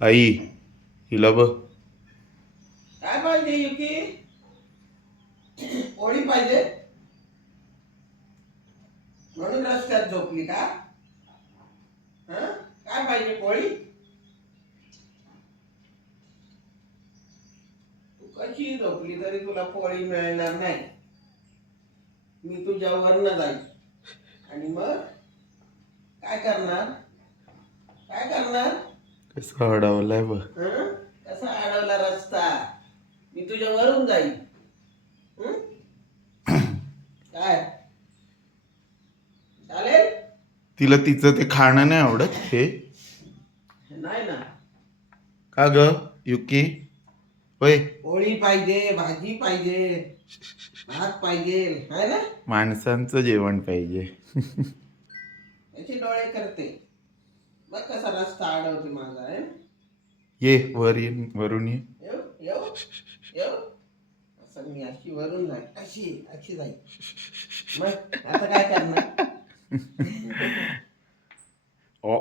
आई हिला बघ. काय पाहिजे युकी? पोळी पाहिजे म्हणून रस्त्यात झोपली का? हं? काय पाहिजे पोळी? तू कशी झोपली तरी तुला पोळी मिळणार नाही. मी तुझ्या वरनं जाईल आणि मग काय करणार? काय करणार? कसं अडवलाय बघ. हं? कसा अडवला रस्ता? मी तुझ्या वरून जाईल. हं? काय चालेल? तिला तिचं ते खाणं नाही आवडत हे. नाही ना. का ग युकी? होय. पोळी पाहिजे, भाजी पाहिजे, भात पाहिजे, है ना? माणसांचं जेवण पाहिजे. याचे डोळे करते. बघ कसा रस्ता अडवते माझा आहे. ये वर ये, वरून ये. येऊ येऊ येऊ असं मी अशी वरून जाईल, अशी अशी जाईल. मग आता काय करणार? ओ